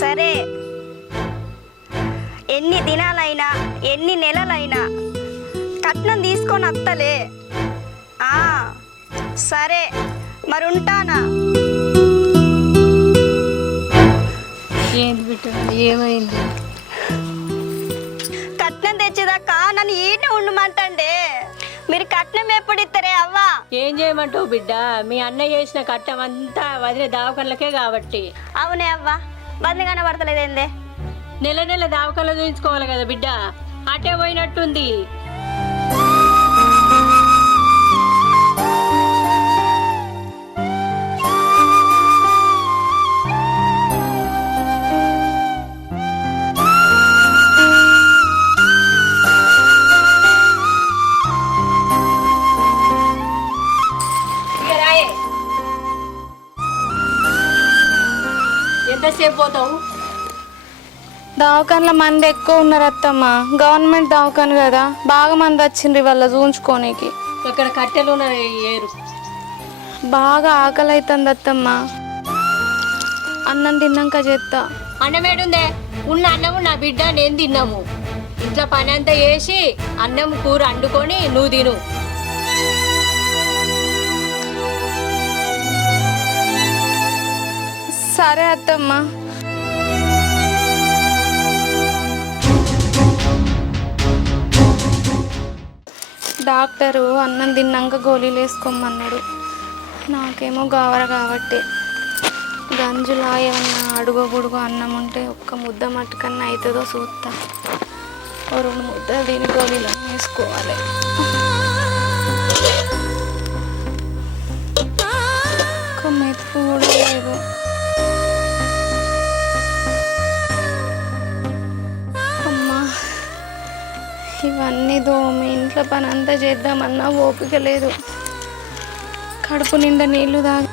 సరే, ఎన్ని దినాలైనా ఎన్ని నెలలైనా కట్నం తీసుకొని వస్తలే. సరే మరి ఉంటానా? ఏంది బిడ్డ, ఏమైంది? కట్నం తెచ్చేదాకా నన్ను ఈయనే ఉండమంటండే. మీరు కట్నం ఎప్పుడు ఇస్తారే అవ్వా? ఏం చేయమంటావు బిడ్డ, మీ అన్నయ్య చేసిన కట్నం అంతా వదిలే దావకర్లకే కాబట్టి. అవునే అవ్వా, బందగానే పడతలేదేందే? నెల నెల దావకర్లు చూయించుకోవాలి కదా బిడ్డ, అటే పోయినట్టుంది. ఎంతసేపు పోతావు? దవాఖానలో మంది ఎక్కువ ఉన్నారు అత్తమ్మ, గవర్నమెంట్ దవాఖాన కదా, బాగా మంది వచ్చిండ్రు వాళ్ళ చూయించుకోనికి. ఇక్కడ కట్టెలు ఏరు. బాగా ఆకలి అవుతుంది అత్తమ్మ, అన్నం తిన్నాక చేస్తా. అన్నమేడుందే? ఉన్న అన్నము నా బిడ్డ నేను తిన్నాము. ఇంట్లో పని అంతా వేసి అన్నం కూర వండుకొని నువ్వు తిను. సరే అత్తమ్మ. డాక్టరు అన్నం తిన్నాక గోళీలు వేసుకోమన్నాడు. నాకేమో గావర కాబట్టి గంజులా ఏమన్నా అడుగో గుడుగో అన్నం ఉంటే ఒక్క ముద్ద మట్టుకన్నా అవుతుందో చూస్తా. ఓ 2 ముద్దలు దీని గోళీలు వేసుకోవాలి. ఒక్క మెతుకు కూడా లేదు. అమ్మా, ఇవన్నీ దోమి ఇంట్లో పని అంతా చేద్దామన్నా ఓపిక లేదు. కడుపు నిండా నీళ్లు తాగి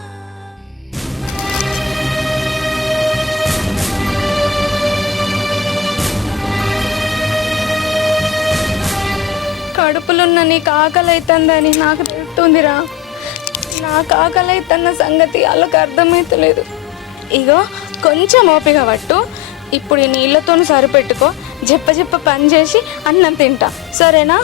కడుపులున్న నీకు ఆకలి అవుతుందని నాకు తెలుస్తుందిరా. నాకు ఆకలి అవుతున్న సంగతి వాళ్ళకి అర్థమవుతలేదు. ఇగో కొంచెం ఓపిక పట్టు, ఇప్పుడు ఈ నీళ్ళతో సరిపెట్టుకో, చెప్ప పని చేసి అన్నం తింటా, సరేనా?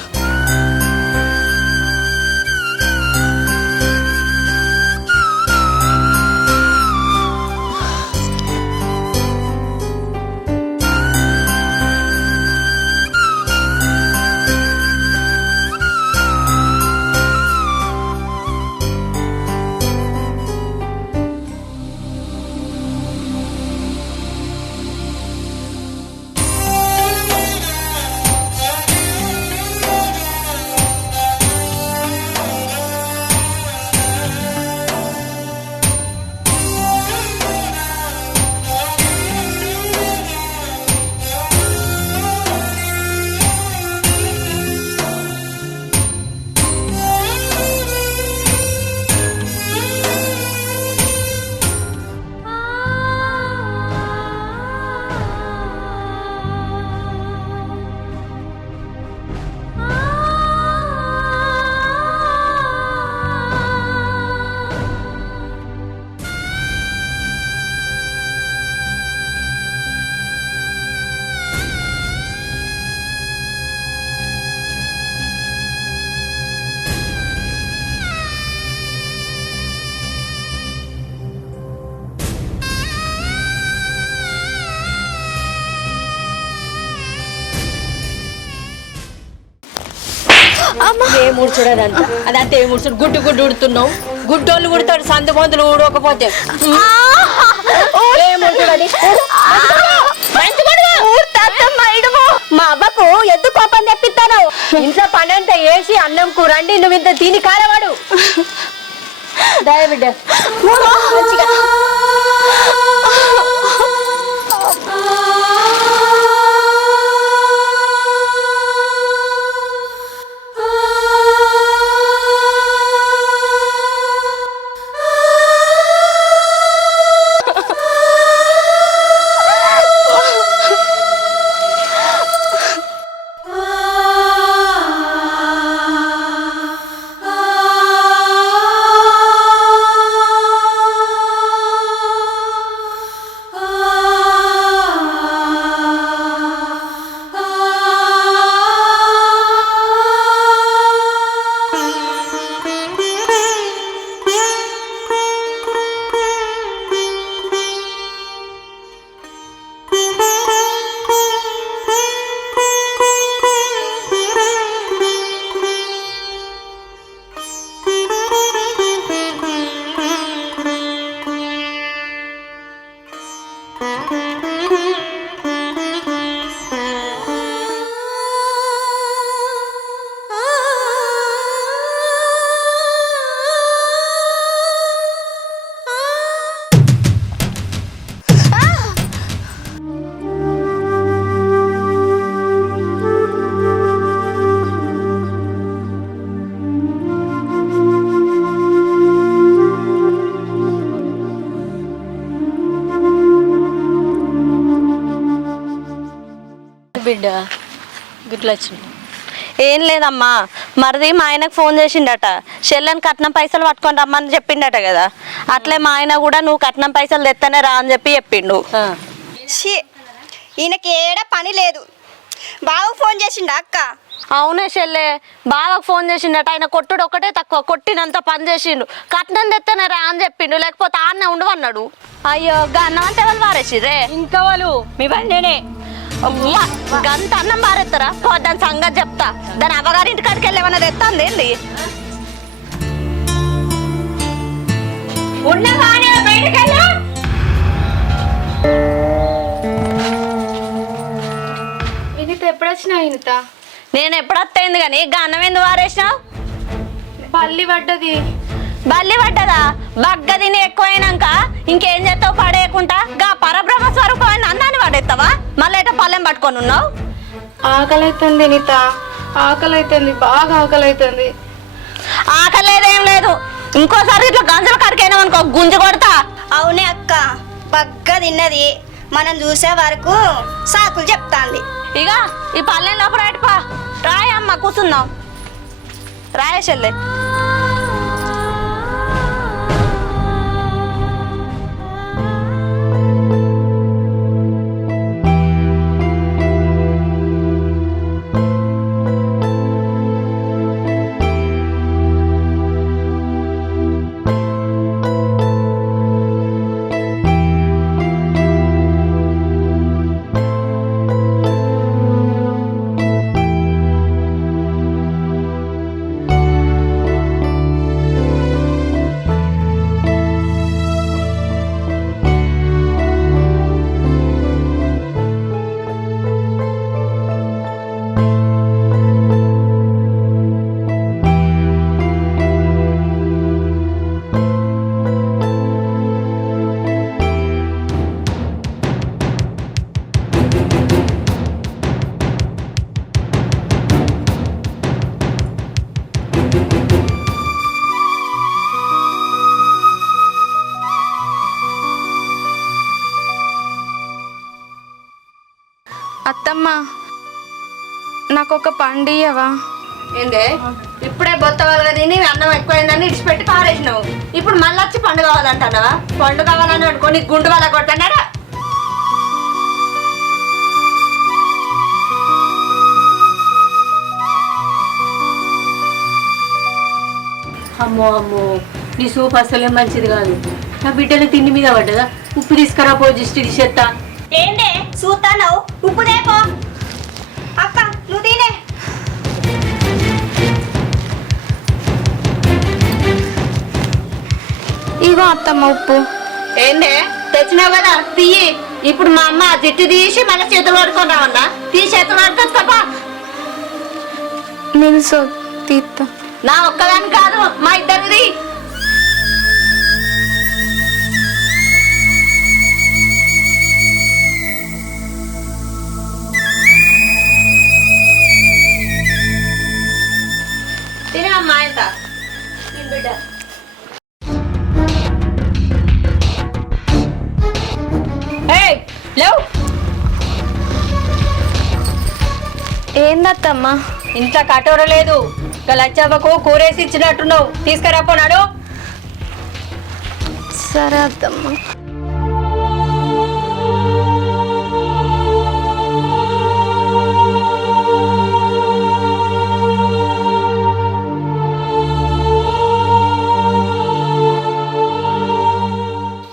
ఏ ముడుచుడదంతా అదంతా ఏ ముడుచుడు, గుడ్డు గుడ్డు ఉడుతున్నావు. గుడ్డోళ్ళు ఉడతాడు, సందు మందులు ఊడకపోతే మా అబ్బకు ఎందుకు కోపం తెప్పిస్తాను? ఇంట్లో పని అంతా వేసి అన్నం కూరండి, నువ్వు ఇంత తిని కారవాడు. దయబిడ్డ బిడ్డ గిట్లా వచ్చింది? ఏం లేదమ్మా, మరిది మా ఆయనకు ఫోన్ చేసిండట, చెల్లెని కట్నం పైసలు పట్టుకొని రమ్మని చెప్పిండట కదా. అట్లే మా ఆయన కూడా నువ్వు కట్నం పైసలు తెత్తనే రా అని చెప్పి చెప్పిండు. ఈయనకి ఏడా పని లేదు. బాగా ఫోన్ చేసిండ అక్క? అవునే చెల్లె, బాగా ఫోన్ చేసిండట. ఆయన కొట్టుడు ఒకటే తక్కువ, కొట్టినంత పని చేసిండు. కట్నం తెత్తనే రా అని చెప్పిండు, లేకపోతే ఆడనే ఉండవన్నాడు. అయ్యో అన్నం అంటే వాళ్ళు వారేసిరే. ఇంకా వాళ్ళు మీ బండినే గంత అన్నం బారెత్తారా? దాని సంగతి చెప్తా. దాని అవ్వగారింటి కాడికి వెళ్ళి ఏమన్నా తెత్తాంది ఏంది? వినిత ఎప్పుడు వచ్చినా? వినిత నేను ఎప్పుడు వస్తయింది కానీ అన్నం ఎందుకు వారేసినావు? బల్లి పడ్డది. బల్లి పడ్డదా? బగ్గ తిని ఎక్కువైనాక ఇంకేం చేస్తావు? పడేయకుండా గా పరబ్రహ్మ స్వరూపమైన అన్నాన్ని పడేస్తావా? మళ్ళీ ఏటో పల్లెం పట్టుకొని ఉన్నావు. ఆకలి అవుతుంది వినిత, ఆకలి అవుతుంది, బాగా ఆకలి అవుతుంది. ఆకలి లేదేం లేదు, ఇంకోసారి ఇట్లా గంజల కడికైనా అనుకో గుంజు కొడతా. అవునే అక్క, బగ్గ తిన్నది, మనం చూసే వరకు సాకులు చెప్తాంది. ఇక ఈ పల్లెం లోపల రాయటపా. రాయమ్మ కూర్చుందాం, రాయేషల్లే. అత్తమ్మ, నాకు ఒక పండు ఇయ్యవా? ఏందే ఇప్పుడే బొత్త వాళ్ళ తిని అన్నం ఎక్కువైందని ఇడిచిపెట్టి పారేసినావు. ఇప్పుడు మళ్ళీ వచ్చి పండు కావాలంటున్నావా? పండు కావాలని అనుకోని గుండు వాళ్ళ కొట్టన్నారా? అమ్మో అమ్మో, నీ సూప్ అసలే మంచిది కాదు. నా బిడ్డలు తిండి మీద పడ్డదా? ఉప్పు తీసుకురా పో, జిస్టి తీసేస్తా. ఏందే చూస్తావు? ఉప్పు దేపో అక్క, నువ్వు తినే. ఇగో అత్తమ్మ ఉప్పు. ఏందే తెచ్చినావు కదా, తీయి. ఇప్పుడు మా అమ్మ జిట్టు తీసి మళ్ళీ చేతులు పడుకొని రావన్నా? తీసి చేతులు పడుకొచ్చుకోపా. నిల్సో తీత్తా. నా ఒక్కదాని కాదు, మా ఇద్దరిది. తినే అమ్మా ఎంత బిడ్డ. లేవు. ఏందత్తమ్మా? ఇంట్లో కటోర లేదు, లచ్చవ్వకు కూరేసి ఇచ్చినట్టున్నావు, తీసుకురాపోనాడు. సరే అత్తమ్మ.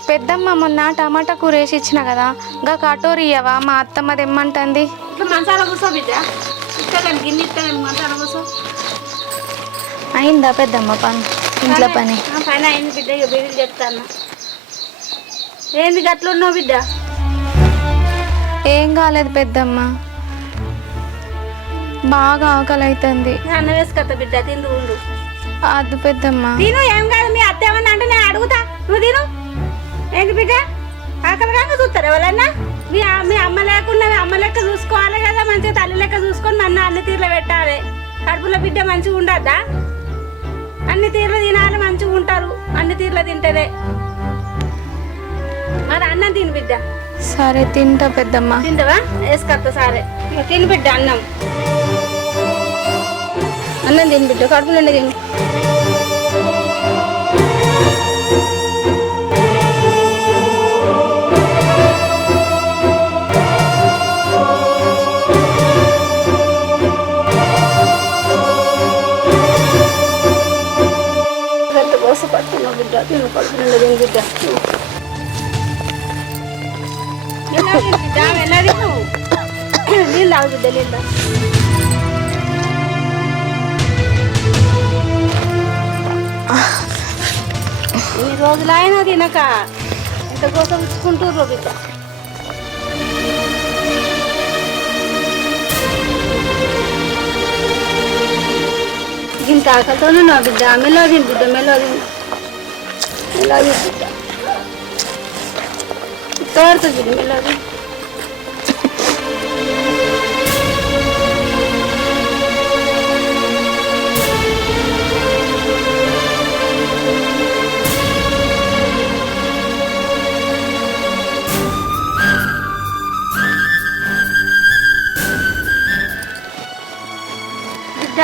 పెద్దమ్మ, మొన్న టమాటా కూర వేసి ఇచ్చిన కదా, గా కటోరి ఇయ్యవా? మా అత్తమ్మ తెమ్మంటుంది. మంచాల కూర్చో బిడ్డ, ఇస్తాను గిన్నె ఇస్తాను. మంచాల కూర్చో. అయిందా పెద్దమ్మ పని, ఇంట్లో పని? పని అయింది బిడ్డ, ఇక బిడ్డలు చెప్తాను. ఏంది గట్లున్నావు బిడ్డ? ఏం కాలేదు పెద్దమ్మ, బాగా ఆకలి అవుతుంది. అన్నం వేసుకొస్తా బిడ్డ, తిందు ఉండు. అద్దు పెద్దమ్మ. తిను, ఏం కాదు. మీ అత్త ఏమన్నా అంటే నేను అడుగుతా, నువ్వు తిను. ఏంది బిడ్డ, ఆకలి కాక చూస్తారు ఎవరన్నా? మీ అమ్మ లేకుండా మీ అమ్మ లెక్క చూసుకోవాలి కదా, మంచిగా తల్లి లెక్క చూసుకొని మన అన్ని తీర్లు పెట్టాలి. కడుపులో బిడ్డ మంచిగా ఉండద్దా? అన్ని తీర్లు తినాలి, మంచిగా ఉంటారు. అన్ని తీర్లు తింటేనే మరి అన్నం తిని బిడ్డ. సరే తింటా పెద్దమ్మ. తింటావా? వేసుకొస్తా సరే. ఇక తిని బిడ్డ అన్నం. అన్నం తిని బిడ్డ, కడుపు నిండా తిను. పట్టుకున్నా బిడ్డ, తిను, కడుపు నిండా తిను బిడ్డ. నీళ్ళు తాగు బిడ్డ, నీళ్ళు. ఈ రోజులైనా తినక ఎంత కోసం ఇచ్చుకుంటుర్రు బిడ్డ. ఇంత ఆకలితోనే నా బిడ్డ. మెల్లది బిడ్డ, మెల్లది మెల్లది బిడ్డ. తోడుతుంది బిడ్డ, మెల్లది.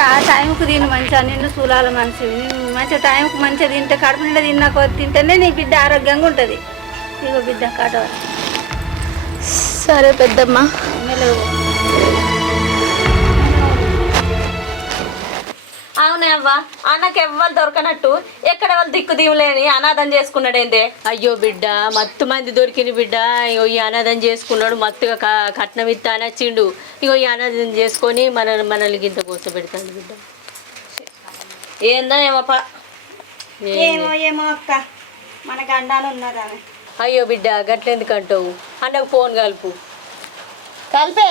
ఆ టైంకు తిని మంచిగా, నిన్ను చూడాలి మనిషివి. నేను మంచిగా టైంకు మంచిగా తింటే, కడుపు నిండా తిన్నా తింటేనే నీ బిడ్డ ఆరోగ్యంగా ఉంటుంది. ఇగో బిడ్డ కాట. సరే పెద్దమ్మ. అవునే అవ్వా, అన్నకి ఎవ్వరు దొరకనట్టు ఎక్కడ వాళ్ళు దిక్కు దీవులేని అనాథం చేసుకున్నాడేందే. అయ్యో బిడ్డ, మత్తు మంది దొరికిన బిడ్డ. ఇగో ఈ అనాథం చేసుకున్నాడు, మత్తుగా కట్నం ఇత్తా అని వచ్చిండు. ఇగో ఈ అనాథం చేసుకొని మనల్ని గింత కోస పెడతాడు బిడ్డ. ఏందో ఏమప్ప. ఏమో ఏమో అక్క, మన గండాలు ఉన్నారా? అయ్యో బిడ్డ, గట్లెందుకు అంటావు? అన్నకు ఫోన్ కలుపు. కలిపే.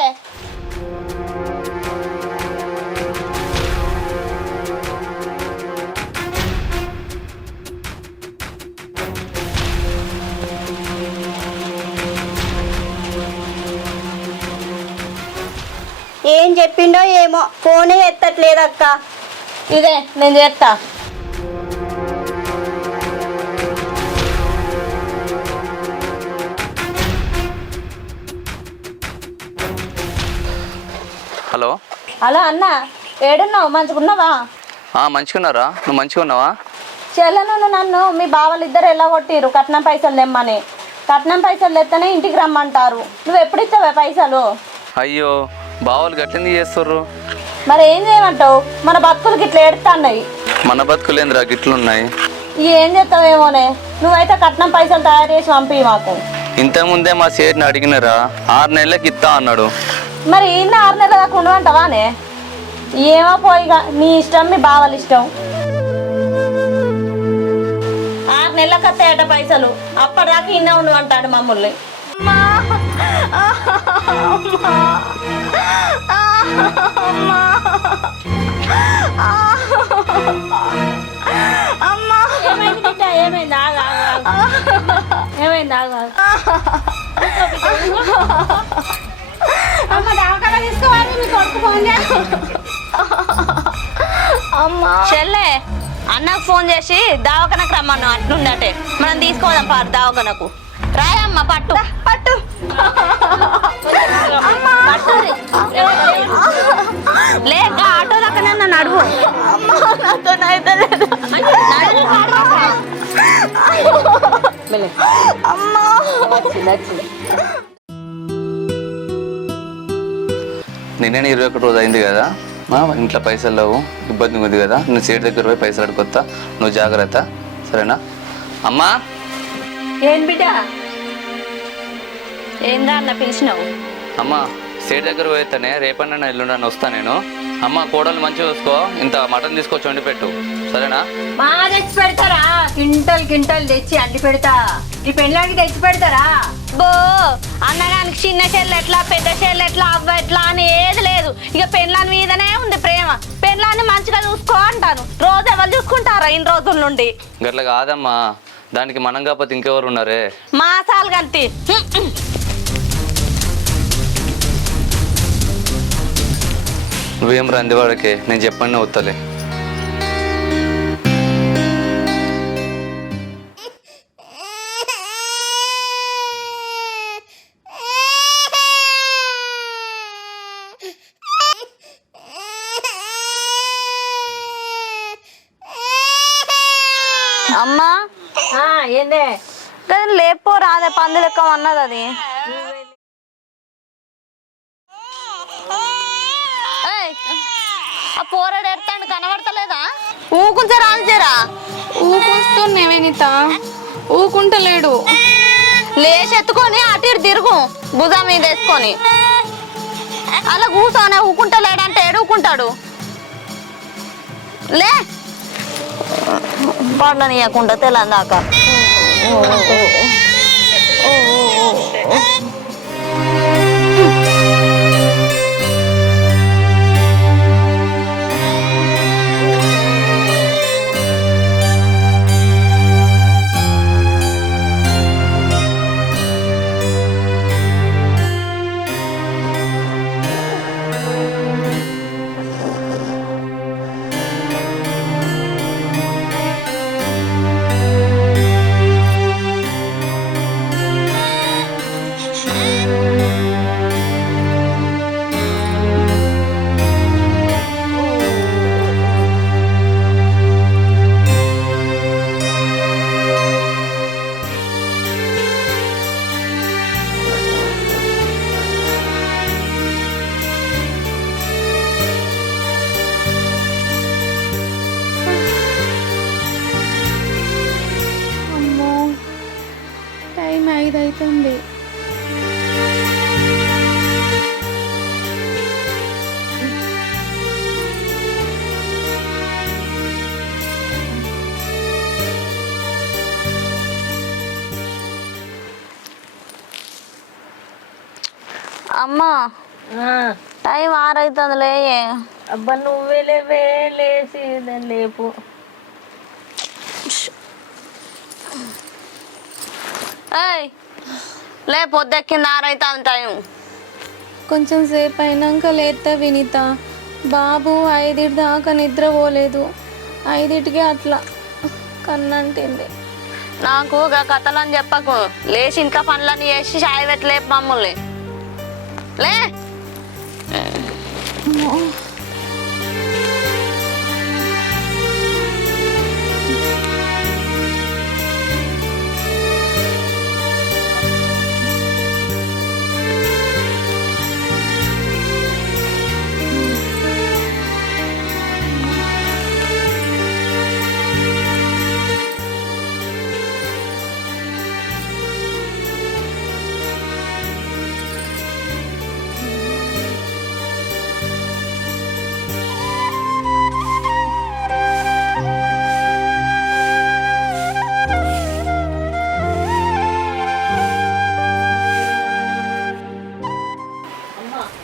ఏం చెప్పిండో ఏమో, ఫోనే ఎత్తట్లేదక్క. ఇదే నేను చేస్తా. హలో. హలో అన్న, ఏడున్నావు? మంచిగున్నావా? మంచిగున్నారా? నువ్వు మంచిగా ఉన్నావా? చెల్లెను నన్ను మీ బావలు ఇద్దరు ఎలా కొట్టిరు కట్నం పైసలు తెమ్మని. కట్నం పైసలు తెత్తనే ఇంటికి రమ్మంటారు. నువ్వు ఎప్పుడు ఇస్తావే పైసలు? అయ్యో, బావలు గట్లెందుకు చేస్తుర్రు? మరి ఏం చేయమంటావు? మన బతుకులకి ఇట్లా ఏడుతున్నాయి. మన బతుకులేంద్రా గిట్లున్నాయి? ఏం చేస్తావేమోనే. నువ్వైతే కట్నం పైసలు తయారు చేసి పంపి మాకు. ఇంతకుముందే మా సేట్ని అడిగినారా, 6 నెలలకి ఇస్తా అన్నాడు. మరి ఈయన 6 నెలల దాకా ఉండమంటావానే? ఏమో పోయిగా, నీ ఇష్టం, మీ బావల ఇష్టం. 6 నెలలకు వస్తాయట పైసలు. అప్పటిదాకా ఇన్న ఉండు అంటాడు మమ్మల్ని. ఏమైంది? ఏమైంది? అమ్మ దావకాడ తీసుకోవాలి, మీ కొడుకు ఫోన్ చేసి. చెల్లె, అన్నకు ఫోన్ చేసి దావకనకు రమ్మను అట్లుండటే. మనం తీసుకోదాం పారు దావకనకు. రాయమ్మ, పట్టు పట్టు. లేక ఆటో దక్కనే నన్ను అడుగు. నిన్నే 21 రోజు అయింది కదా, ఇంట్లో పైసలు లేవు, ఇబ్బంది ఉంది కదా. నువ్వు సేట్ దగ్గర పోయి పైసలు అడుకొస్తా, నువ్వు జాగ్రత్త, సరేనా? అమ్మా. ఏం బిడ్డ? ఏందా అన్న పిలిచినావు? అమ్మా, సేట్ దగ్గర పోయితేనే రేపన్నా ఎల్లుండని వస్తా నేను. అమ్మ, కోడలు మంచిగా చూసుకో, ఇంత మటన్ తీసుకొచ్చి వండి పెట్టు, సరేనా? మా తెచ్చి పెడతారా? కింటల్ తెచ్చి అండి పెడతా. ఈ పెళ్ళానికి తెచ్చి పెడతారా? బో, అన్నగానికి చిన్న చెల్లె ఎట్లా, పెద్ద చెల్లె ఎట్లా, అవ్వ ఎట్లా అని ఏది లేదు. ఇక పెళ్ళాని మీదనే ఉంది ప్రేమ. పెళ్ళాన్ని మంచిగా చూసుకో అంటాను. రోజు ఎవరు చూసుకుంటారా ఇన్ని రోజుల నుండి? గట్లా కాదమ్మా, దానికి మనం కాకపోతే ఇంకెవరు ఉన్నారే? మాసాలు గంతి. నువ్వేం రందివాడికి, నేను చెప్పండి వస్తలే. పంది లెక్క అన్నది అది. ఏయ్, ఆ పోరాడు ఎడతాడు కనబడతలేదా? ఊకుంచా రాల్చేరా. ఊకుంటున్నా వినీత, ఊకుంటలేడు. లేచి ఎత్తుకొని అటు ఇటు తిరుగు భుజం మీద వేసుకొని. అలా కూర్చోనే ఊకుంటలేడంటే ఏడుకుంటాడు. లే పడనీయకుండా తెలందాక. అమ్మో, టైం 5 అవుతుంది. అమ్మా టైం 6 అవుతుంది. లే అబ్బా నువ్వే లేవే, లేచి దాన్ని లేపు. ఏయ్ లే, పొద్దెక్కింది 6 అవుతుంది టైం. కొంచెం సేపు అయినాక లేస్తా వినీత. బాబు 5 దాకా నిద్ర పోలేదు. 5కి అట్లా కన్నంటింది. నాకు గా కథలని చెప్పకు. లేచి ఇంట్లో పనులన్నీ చేసి చాయ్ పెట్టి లేపు మమ్మల్ని. లే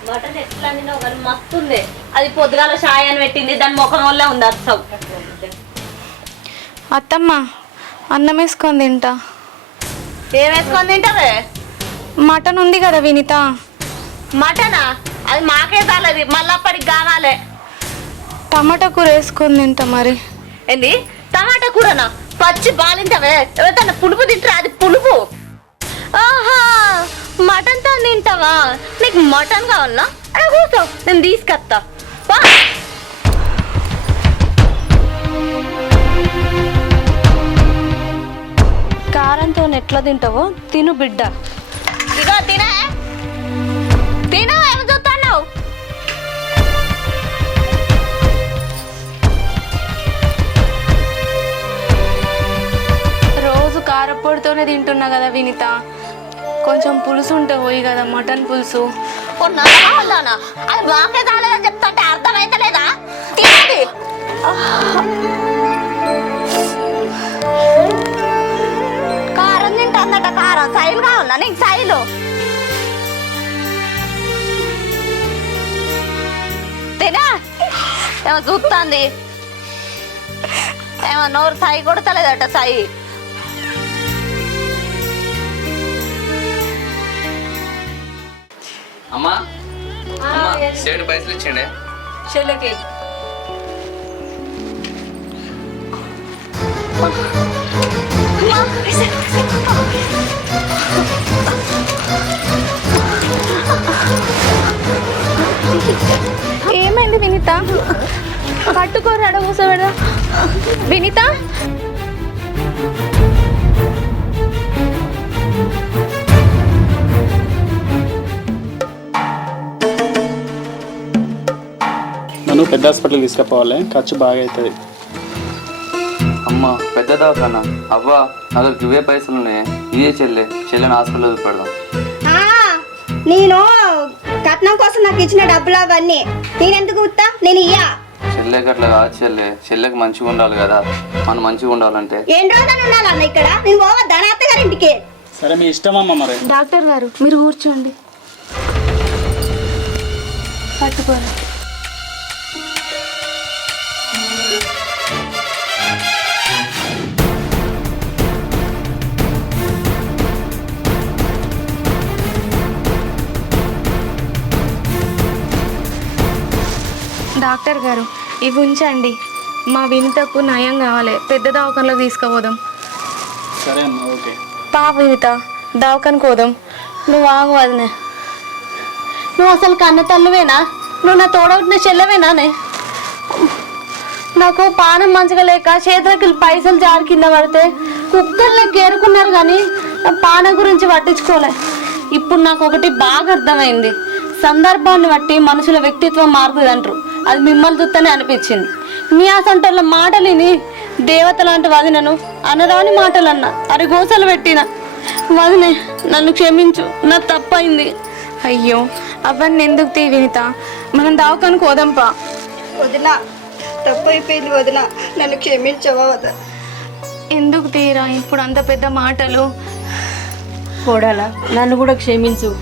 మటన్ ఎట్లా అండినావు కానీ మస్తు ఉంది. అది పొద్దుగాల చాయ్ అని పెట్టింది, దాని ముఖం వల్ల ఉంది అర్థం. అత్తమ్మ, అన్నం వేసుకొని తింటా. ఏం వేసుకొని తింటావే? మటన్ ఉంది కదా వినీత. మటనా? అది మాకే చాలది, మళ్ళీ అప్పటికి కావాలి. టమాటా కూర వేసుకొని తింటా. మరి ఏంది టమాటా కూరనా? పచ్చి బాలింటవే? ఎవరికన్నా పులుపు తింటారా? అది పులుపు. ఆహా, మటన్ తో తింటావా? నీకు మటన్ కావాలనా? అలా కూర్చో, నేను తీసుకొస్తా. కారంతో ఎట్లా తింటావో తిను బిడ్డ. ఇగో తినే తిను. ఏమి చూస్తున్నావు? రోజు కారపొడితోనే తింటున్నా కదా వినీత. కొంచెం పులుసు ఉంటే పోయి కదా, మటన్ పులుసు. నల్లనా? అది మాకే చాలేదని చెప్తుంటే అర్థమైతలేదా? తినండి. కారం తింటుందట. కారం సైలు కావాలా నీకు? సైలు తినా. ఏమో చూస్తుంది, ఏమో నోరు సాయి కొడతలేదట. సాయి అమ్మా, సేటు పైసలు ఇచ్చిండే. చెల్లెకి ఏమైంది వినీత? పట్టుకోరాడ కూర్చోబెడదా. వినీత నన్ను పెద్ద హాస్పిటల్కి తీసుకుపోవాలి, ఖర్చు బాగా అవుతుంది. అమ్మ పెద్ద దవాఖానా అవ్వా, నా దగ్గర ఇవే పైసలు ఉన్నాయి. ఇదే చెల్లెని హాస్పిటల్లో పెడదాం. నేను కట్నం కోసం నాకు ఇచ్చిన డబ్బులు అవన్నీ నేనెందుకు గుర్తా? నేను ఇయ్యా. చెల్లెకి అట్లా కాదు చెల్లెకి మంచిగా ఉండాలి కదా. మనం మంచిగా ఉండాలంటే ఎన్ని రోజులు ఉండాలన్న ఇక్కడ? నేను పోవద్దా నా అత్తగారింటికి? సరే మీ ఇష్టమమ్మా. మరి డాక్టర్ గారు మీరు కూర్చోండి. పట్టుకోండి. డాక్టర్ గారు ఇవి ఉంచండి. మా వినితకు నయం కావాలి, పెద్ద దవాఖానలో తీసుకుపోదాం. సరే అమ్మా, ఓకే. పాప వినిత దవాఖానకు పోదాం. నువ్వు ఆగు వదినే. నువ్వు అసలు కన్న తల్లువేనా? నువ్వు నా తోడవుతున్న చెల్లవేనానే? నాకు పానం మంచిగా లేక చేతులకి పైసలు జారి కింద పడితే కుక్కర్లే గేరుకున్నారు కానీ నా పానం గురించి పట్టించుకోలే. ఇప్పుడు నాకు ఒకటి బాగా అర్థమైంది. సందర్భాన్ని బట్టి మనుషుల వ్యక్తిత్వం మారుతుంది అంటారు. అది మిమ్మల్ని చూస్తేనే అనిపించింది. మీ అసంటోళ్ళ మాటలు విని దేవత లాంటి వదినను అనరాని మాటలు అన్నా, అరిగోసలు పెట్టిన. వదినే నన్ను క్షమించు, నా తప్పైంది. అయ్యో అవన్నీ ఎందుకు తీ వినిత, మనం దవాఖానకు పోదాంపా. వదినా తప్పు అయిపోయింది వదినా, నన్ను క్షమించవా వదినా? ఎందుకు తీరా ఇప్పుడు అంత పెద్ద మాటలు? కోడలా నన్ను కూడా క్షమించు.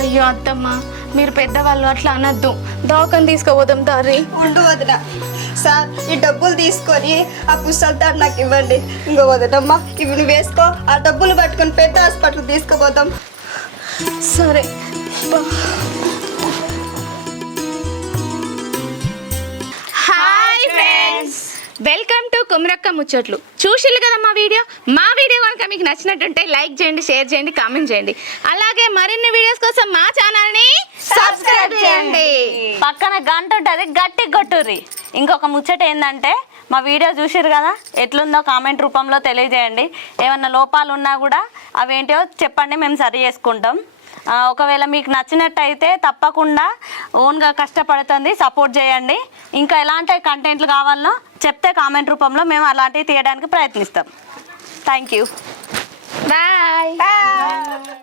అయ్యో అత్తమ్మ మీరు పెద్దవాళ్ళు, అట్లా అనద్దు. దవాఖాన తీసుకుపోదాం దారి. ఉండు వదినా. సార్ ఈ డబ్బులు తీసుకొని ఆ పుస్తకాలు నాకు ఇవ్వండి. ఇంకో వదినమ్మా ఇవి నువ్వు వేసుకో, ఆ డబ్బులు పట్టుకొని పెద్ద హాస్పిటల్ తీసుకుపోతాం. సరే. హాయ్ ఫ్రెండ్స్, వెల్కమ్ టు కుమరక్క ముచ్చట్లు. చూసిల్లు కదా మా వీడియో కనుక మీకు నచ్చినట్టుంటే లైక్ చేయండి, షేర్ చేయండి, కామెంట్ చేయండి. అలాగే మరిన్ని వీడియోస్ కోసం మా ఛానల్ని సబ్స్క్రైబ్ చేయండి. పక్కన గంట ఉంటుంది, గట్టి కొట్టుర్రి. ఇంకొక ముచ్చట ఏంటంటే మా వీడియో చూసిర్రు కదా, ఎట్లుందో కామెంట్ రూపంలో తెలియజేయండి. ఏమన్నా లోపాలు ఉన్నా కూడా అవేంటో చెప్పండి, మేము సరి చేసుకుంటాం. ఒకవేళ మీకు నచ్చినట్టయితే తప్పకుండా ఓన్గా కష్టపడుతుంది సపోర్ట్ చేయండి. ఇంకా ఎలాంటి కంటెంట్లు కావాలనో చెప్తే కామెంట్ రూపంలో మేము అలాంటివి తీయడానికి ప్రయత్నిస్తాం. Thank you. బాయ్.